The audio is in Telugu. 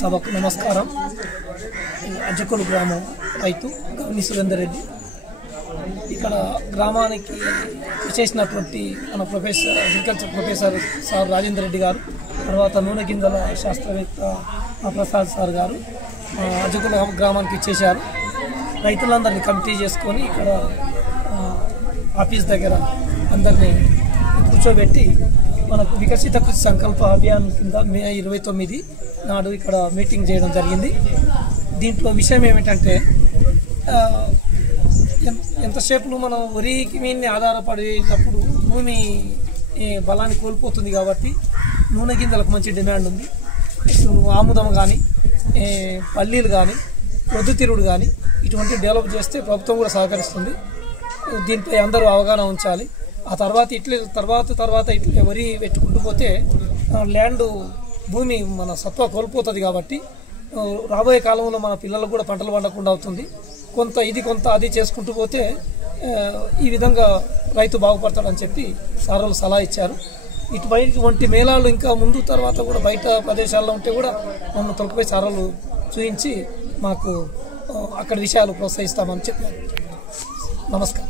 సభకు నమస్కారం. అజ్జకొలు గ్రామం రైతు గౌని సురేందర్ రెడ్డి. ఇక్కడ గ్రామానికి చేసినటువంటి మన professor agriculture professor sir Rajender Reddy గారు, తర్వాత నూనె గింజల శాస్త్రవేత్త ప్రసాద్ సార్ గారు అజ్జకొలు గ్రామానికి ఇచ్చేశారు. రైతులందరినీ కమిటీ చేసుకొని ఇక్కడ ఆఫీస్ దగ్గర అందరినీ కూర్చోబెట్టి మనకు వికసిత కృషి సంకల్ప అభియాన్ కింద మే 29 నాడు ఇక్కడ మీటింగ్ చేయడం జరిగింది. దీంట్లో విషయం ఏమిటంటే ఎంతసేపు మనం వరికి మీన్ని ఆధారపడేటప్పుడు భూమి బలాన్ని కోల్పోతుంది కాబట్టి నూనె గింజలకు మంచి డిమాండ్ ఉంది. ఆముదం కానీ పల్లీలు కానీ ప్రొద్దుతిరుడు కానీ ఇటువంటి డెవలప్ చేస్తే ప్రభుత్వం కూడా సహకరిస్తుంది. దీనిపై అందరూ అవగాహన ఉంచాలి. ఆ తర్వాత ఇట్లా వరి పెట్టుకుంటూ పోతే ల్యాండ్ భూమి మన సత్వ కోల్పోతుంది కాబట్టి రాబోయే కాలంలో మన పిల్లలకు కూడా పంటలు పండకుండా అవుతుంది. కొంత అది చేసుకుంటూ పోతే ఈ విధంగా రైతు బాగుపడతాడని చెప్పి సార్లు సలహా ఇచ్చారు. ఇటువంటి మేళాలు ఇంకా ముందు తర్వాత కూడా బయట ప్రదేశాల్లో ఉంటే కూడా మమ్మల్ని తొలగిపోయి సార్లు చూపించి మాకు అక్కడ విషయాలు ప్రోత్సహిస్తామని చెప్పారు. నమస్కారం.